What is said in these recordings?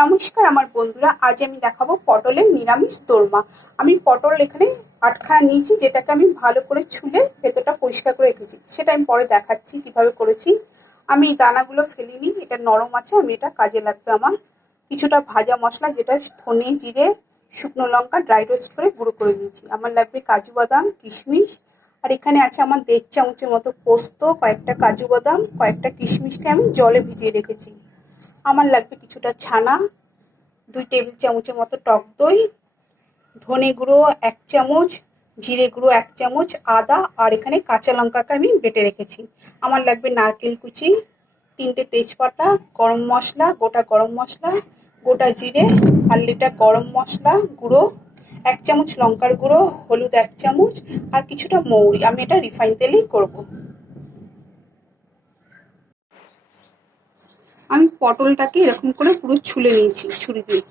নমস্কার আমার বন্ধুরা, আজ আমি দেখাবো পটলের নিরামিষ দোরমা। আমি পটল এখানে 8খানা নিয়েছি, যেটাকে আমি ভালো করে ছুলে ভেতরটা পরিষ্কার করে রেখেছি। সেটা আমি পরে দেখাচ্ছি কিভাবে করেছি। আমি এই দানাগুলো ফেলিনি, এটা নরম আছে, আমি এটা কাজে লাগবে আমার। কিছুটা ভাজা মশলা, যেটা ধনে জিরে শুকনো লঙ্কা ড্রাই রোস্ট করে গুঁড়ো করে নিয়েছি। আমার লাগবে কাজু বাদাম কিশমিশ, আর এখানে আছে আমার 1.5 চামচের মতো পোস্ত, কয়েকটা কাজু বাদাম, কয়েকটা কিশমিশকে আমি জলে ভিজিয়ে রেখেছি। আমার লাগবে কিছুটা ছানা, 2 টেবিল চামচের মতো টক দই, ধনে গুঁড়ো 1 চামচ, জিরে গুঁড়ো 1 চামচ, আদা, আর এখানে কাঁচা লঙ্কাকে আমি বেটে রেখেছি। আমার লাগবে নারকেল কুচি, 3টে তেজপাতা, গরম মশলা, গোটা গরম মশলা, গোটা জিরে, আর লিটার গরম মশলা গুঁড়ো, 1 চামচ লঙ্কার গুঁড়ো, হলুদ 1 চামচ, আর কিছুটা মৌরি। আমি এটা রিফাইন তেলেই করবো। আমি পটলটাকে এরকম করে পুরো ছুলে নিয়েছি ছুরি দিয়ে।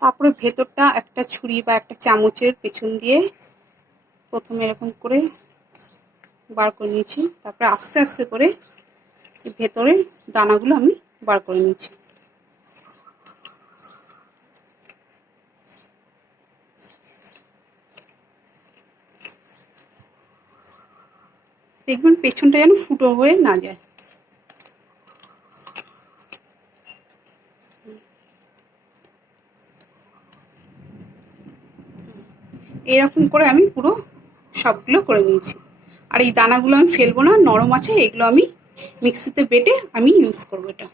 তারপরে ভেতরটা একটা ছুরি বা একটা চামচের পেছন দিয়ে প্রথমে এরকম করে বার করে নিয়েছি। তারপরে আস্তে আস্তে করে ভেতরের দানাগুলো আমি বার করে নিয়েছি। দেখবেন পেছনটা যেন ফুটো হয়ে না যায়। এরকম করে আমি পুরো সবগুলো করে নিয়েছি। আর এই দানাগুলো আমি ফেলবো না, নরম আছে, এগুলো আমি মিক্সিতে বেটে আমি ইউজ করবো এটা।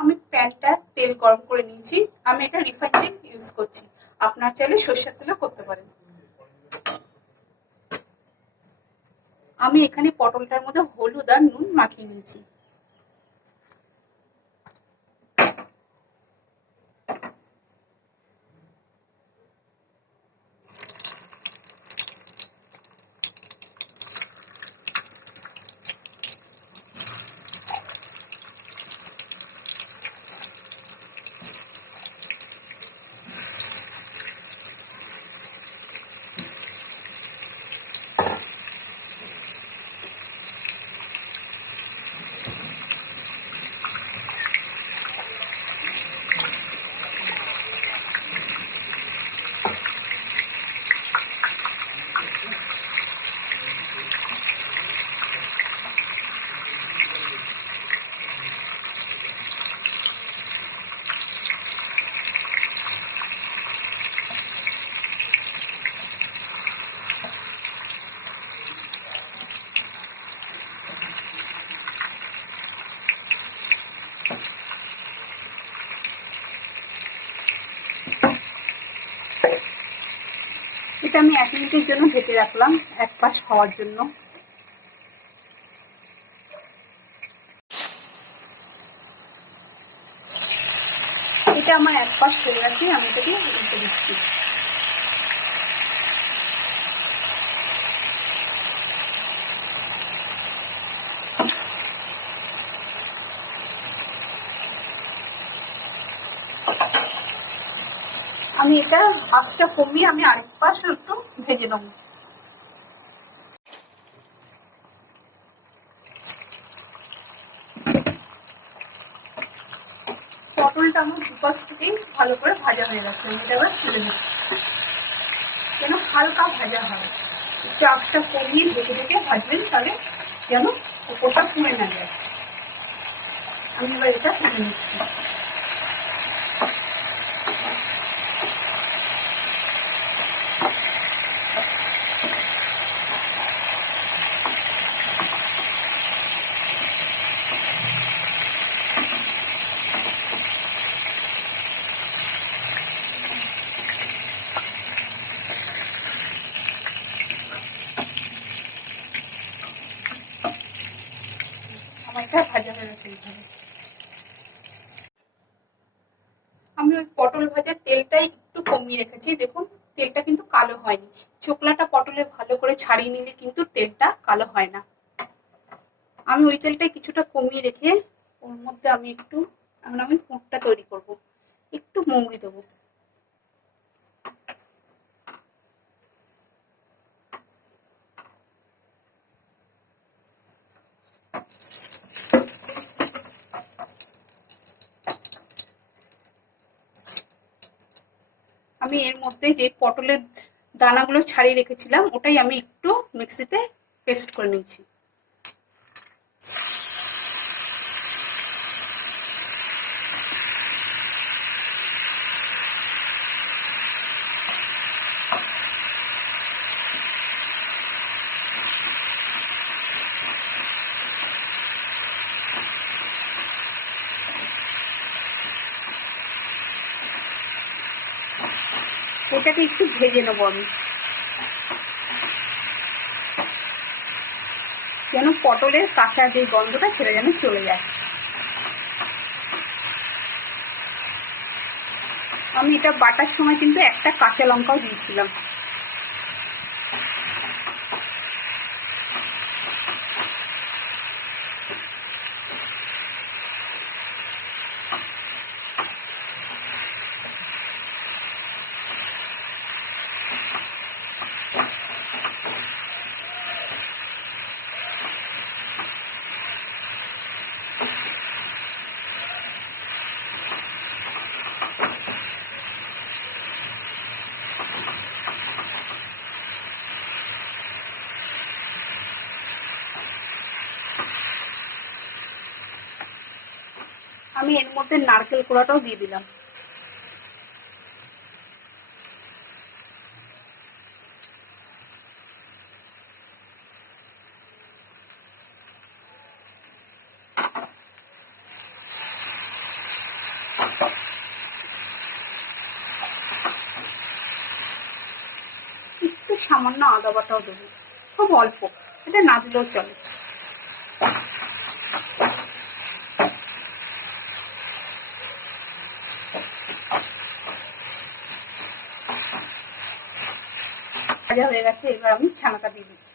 আমি প্যানটা তেল গরম করে নিয়েছি। আমি এটা রিফাইন তেল ইউজ করছি, আপনার চাইলে সরষের তেলও করতে পারেন। আমি এখানে পটলটার মধ্যে হলুদ আর নুন মাখিয়ে নিয়েছি। এটা আমি 1 মিনিটের জন্য ঢেকে রাখলাম, এক পাশ খাওয়ার জন্য। এটা আমার এক পাশ হয়ে গেছে, আমি এটাকে উল্টে দিচ্ছি। আমি এটা আঁচটা কমিয়ে আমি আরেক পাশ একটু ভেজে নেব। পটলটা আমার দুপাশ থেকেই ভালো করে ভাজা হয়ে গেছে। আমি এটা এবার তুলে নিচ্ছি, যেন হালকা ভাজা হয়। একটু আঁচটা কমিয়ে ঢেকে ঢেকে ভাজবেন, তাহলে যেন ওপরটা পুড়ে না যায়। আমি এবার এটা তুলে নিচ্ছি। আমার এটা ভাজা হয়ে গেছে এইভাবে। আমি ওই পটল ভাজার তেলটাই একটু কমিয়ে রেখেছি, দেখুন তেলটা কিন্তু কালো হয়নি। চোকলাটা পটলে ভালো করে ছাড়িয়ে নিলে কিন্তু তেলটা কালো হয় না। আমি ওই তেলটাই কিছুটা কমিয়ে রেখে ওর মধ্যে আমি একটু, এখন আমি পুরটা তৈরি করব। একটু মৌরি দেবো, আমি এর মধ্যে যে পটলের দানাগুলো ছাড়িয়ে রেখেছিলাম ওটাই আমি একটু মিক্সিতে পেস্ট করে নিয়েছি। এটাকে একটু ভেজে নেবো আমি, যেন পটলের কাঁচা যে গন্ধটা সেটা যেন চলে যায়। আমি এটা বাটার সময় কিন্তু একটা কাঁচা লঙ্কাও দিয়েছিলাম। আমি এর মধ্যে নারকেল কোড়াটাও দিয়ে দিলাম। একটু সামান্য আদা বাটাও দেবো, খুব অল্প, এটা না দিলেও চলে। ভাজা হয়ে গেছে, এবার আমি ছানাটা দিয়ে দিচ্ছি।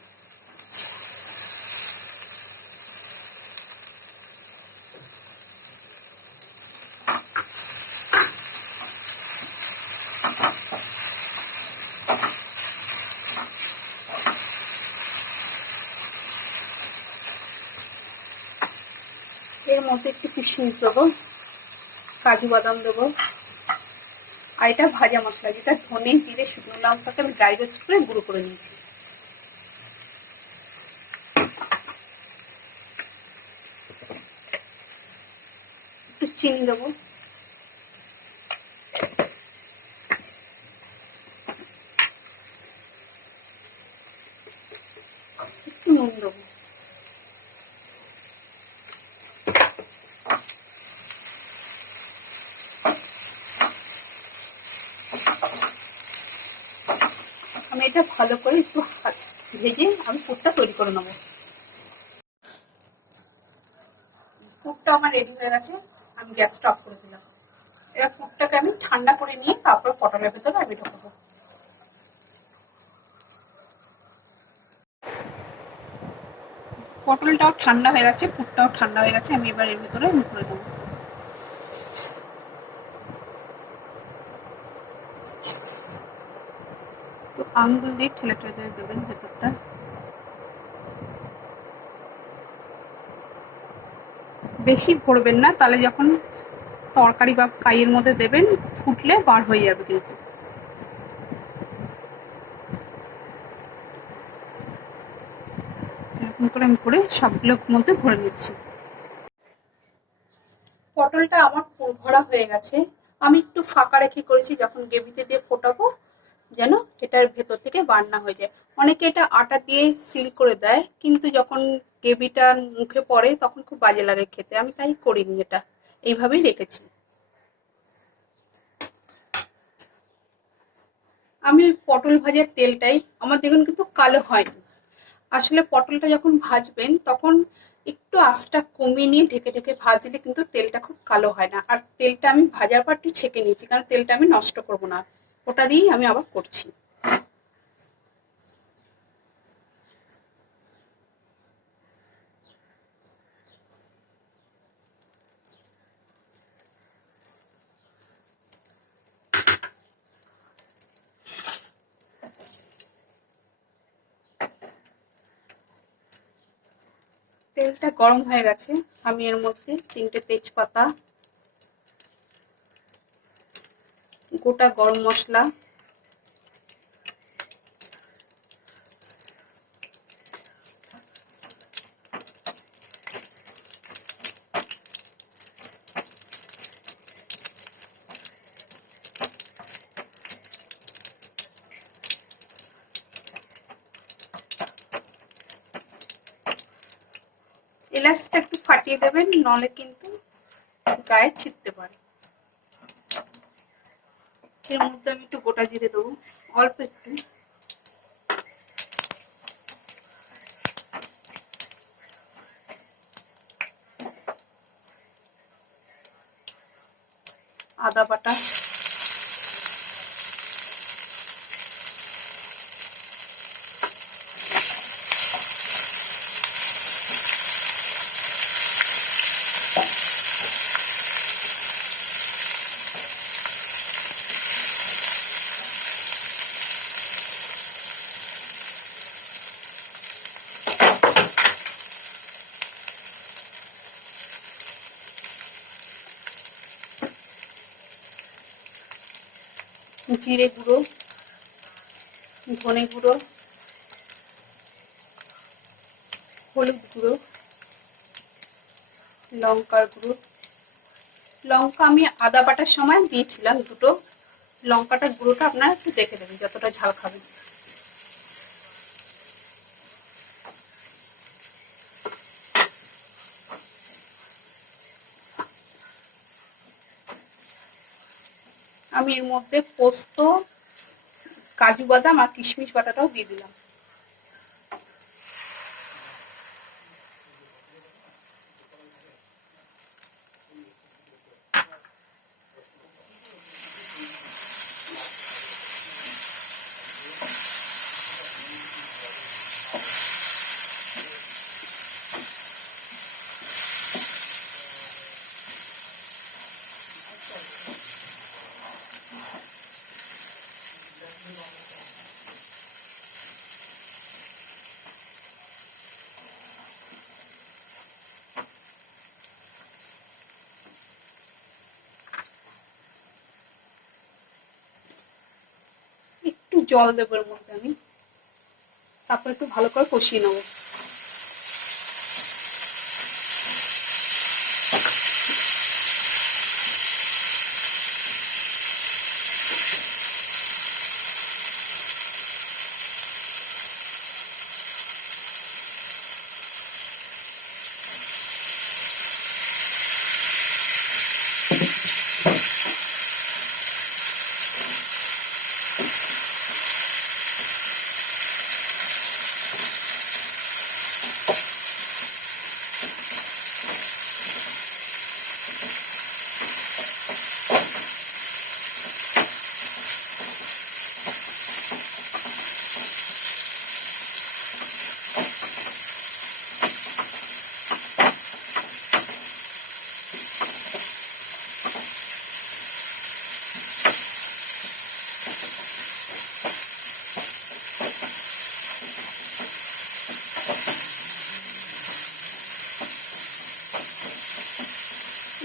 এর মধ্যে একটু কিশমিশ দেবো, কাজু বাদাম দেবো, আর এটা ভাজা মশলা, যেটা ধনে জিরে শুকনো লঙ্কাকে আমি ড্রাই রোস্ট করে গুঁড়ো করে নিয়েছি। একটু চিনি দেবো, একটু নুন দেবো। আমি এটা ভালো করে একটু ভেজে আমি পুরটা তৈরি করে নেবো। পুরটা আমার রেডি হয়ে গেছে, আমি গ্যাসটা অফ করে দিলাম। এবার পুরটাকে আমি ঠান্ডা করে নিয়ে তারপর পটলের ভেতরে আমি ঢোকাবো। পটলটাও ঠান্ডা হয়ে গেছে, পুরটাও ঠান্ডা হয়ে গেছে, আমি এবার এর ভিতরে করে দেবো। তো আঙুল দিয়ে ঠেলে ঠেলে দেবেন ভেতরটা। বেশি ভরবেন না, তাহলে যখন তরকারি বা কাইয়ের মধ্যে দেবেন ফুটলে বার হয়ে যাবে কিন্তু। এরকম করে আমি করে সবগুলোর মধ্যে ভরে নিচ্ছি। পটলটা আমার ভরা হয়ে গেছে, আমি একটু ফাঁকা রেখে করেছি, যখন গ্রেভিতে দিয়ে ফোটাবো যেন এটার ভেতর থেকে বার না হয়ে যায়। অনেকে এটা আটা দিয়ে সিল করে দেয়, কিন্তু যখন গ্রেভিটা মুখে পড়ে তখন খুব বাজে লাগে খেতে, আমি তাই করিনি, এটা এইভাবেই রেখেছি। আমি ওই পটল ভাজার তেলটাই, আমার দেখুন কিন্তু কালো হয়নি। আসলে পটলটা যখন ভাজবেন তখন একটু আঁচটা কমিয়ে নিয়ে ঢেকে ঢেকে ভাজলে কিন্তু তেলটা খুব কালো হয় না। আর তেলটা আমি ভাজার পর একটু ছেঁকে নিয়েছি, কারণ তেলটা আমি নষ্ট করবো না, ওটা দিয়েই আমি আবার করছি। তেলটা গরম হয়ে গেছে, আমি এর মধ্যে 3টে তেজপাতা, গোটা গরম মশলা, এলাচটা একটু ফাটিয়ে দেবেন, নলে কিন্তু গায়ে ছিটতে পারে। এর মধ্যে আমি একটু গোটা জিরে দেবো, অল্প একটু। আদা বাটা, জিরে গুঁড়ো, ধনে গুঁড়ো, হলুদ গুঁড়ো, লঙ্কার গুঁড়ো। লঙ্কা আমি আদা বাটার সময় দিয়েছিলাম দুটো। লঙ্কাটার গুঁড়োটা আপনারা একটু দেখে দেবেন যতটা ঝাল খাবেন। আমি এর মধ্যে পোস্ত, কাজু বাদাম আর কিশমিশ বাটাটাও দিয়ে দিলাম। একটু জল দেবো এর মধ্যে আমি, তারপর একটু ভালো করে কষিয়ে নেবো।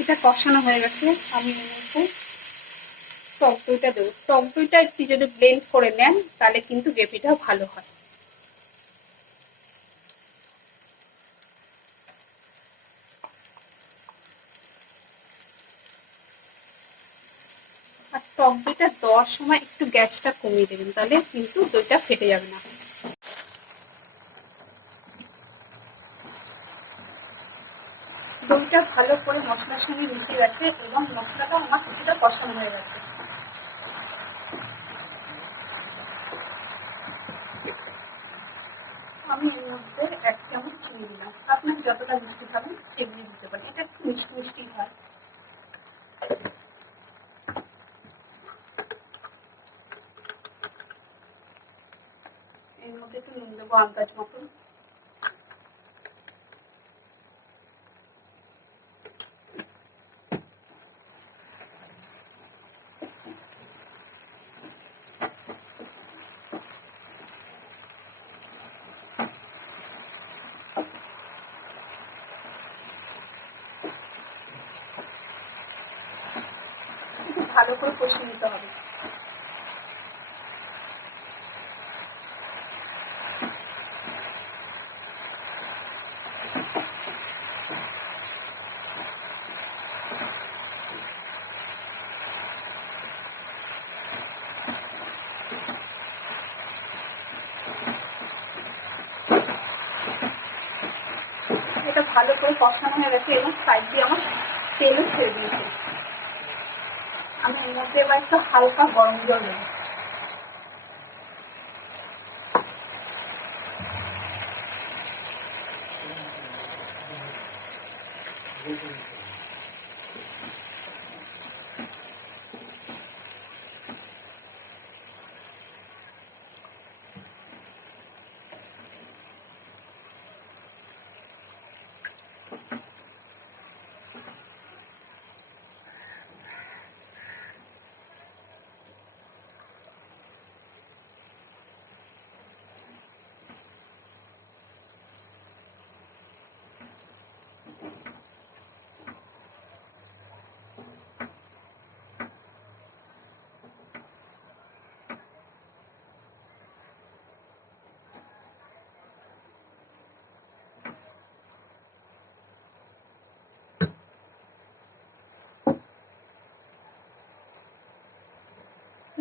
এটা কষানো হয়ে গেছে, আমি এর মধ্যে টক দইটা দেবো। টক দইটা একটু যদি ব্লেন্ড করে নেন তাহলে কিন্তু গ্রেভিটা ভালো হয়। আর টক দইটা দেওয়ার সময় একটু গ্যাসটা কমিয়ে দেবেন, তাহলে কিন্তু দইটা ফেটে যাবে না। দইটা ভালো করে মশলার সঙ্গে মিশে গেছে এবং মশলাটা আমার কিছুটা কষানো হয়ে গেছে। আমি এর মধ্যে 1 চামচ চিনি দিলাম। আপনার যতটা মিষ্টি খাবেন সেগুলি দিতে পারেন, এটা একটু মিষ্টি মিষ্টি হয়। এর মধ্যে একটু নুন দেবো আন্দাজ মতন। ভালো ভালো করে কষিয়ে নিতে হবে। এটা ভালো করে কষানো হয়ে গেছে এবং সাইড দিয়ে আমার তেলও ছেড়ে দিয়েছে। আমি এর মধ্যে এবার একটু হালকা গরম জল দেবো।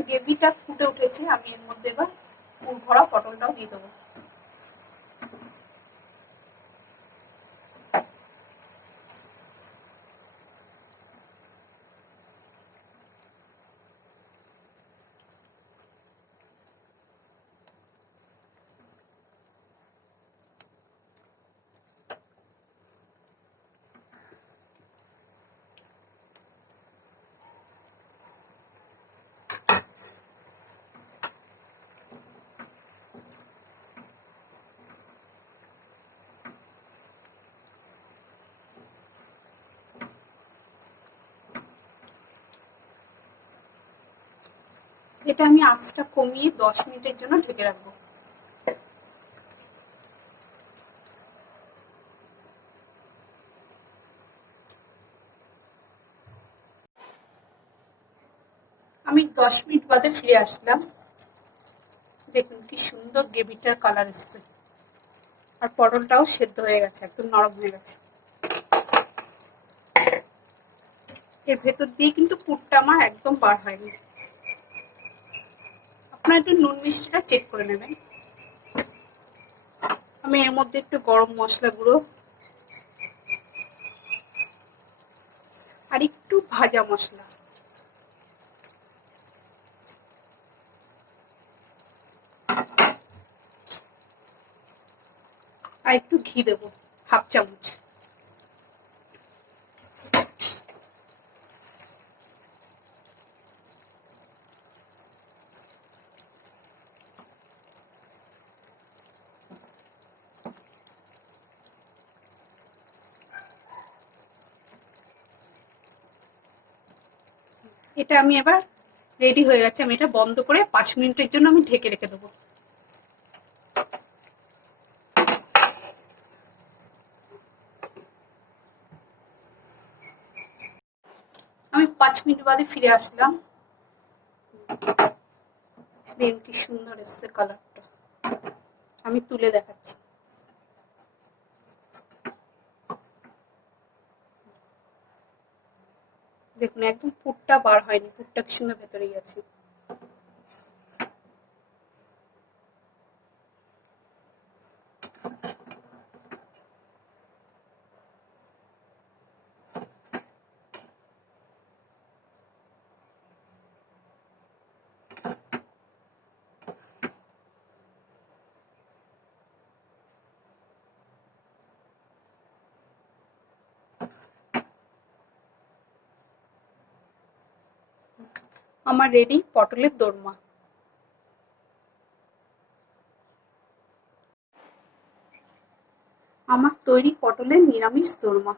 গ্রেভিটা ফুটে উঠেছে, আমি এর মধ্যে এবার পুর ভরা পটলটাও দিয়ে দেবো। এটা আমি আঁচটা কমিয়ে 10 মিনিটের জন্য ঢেকে রাখবো। আমি 10 মিনিট বাদে ফিরে আসলাম। দেখুন কি সুন্দর গ্রেভিটার কালার এসছে, আর পটলটাও সেদ্ধ হয়ে গেছে, একদম নরম হয়ে গেছে। এর ভেতর দিয়ে কিন্তু পুরটা আমার একদম বার হয়নি। আপনারা একটু নুন মিষ্টিটা চেক করে নেবেন। আমি এর মধ্যে একটু গরম মশলা গুঁড়ো আর একটু ভাজা মশলা আর একটু ঘি দেবো, হাফ চামচ। এটা আমি এবার রেডি হয়ে গেছে। আমি এটা বন্ধ করে 5 মিনিটের জন্য আমি ঢেকে রেখে দেবো। আমি 5 মিনিট বাদে ফিরে আসলাম। দেখুন কি সুন্দর এসছে কালারটা। আমি তুলে দেখাচ্ছি। দেখুন একদম পুরটা বার হয়নি, পুরটা কি সুন্দর ভেতরেই আছে। আমার রেডি পটলের দোরমা। আমার তৈরি পটলের নিরামিষ দোরমা।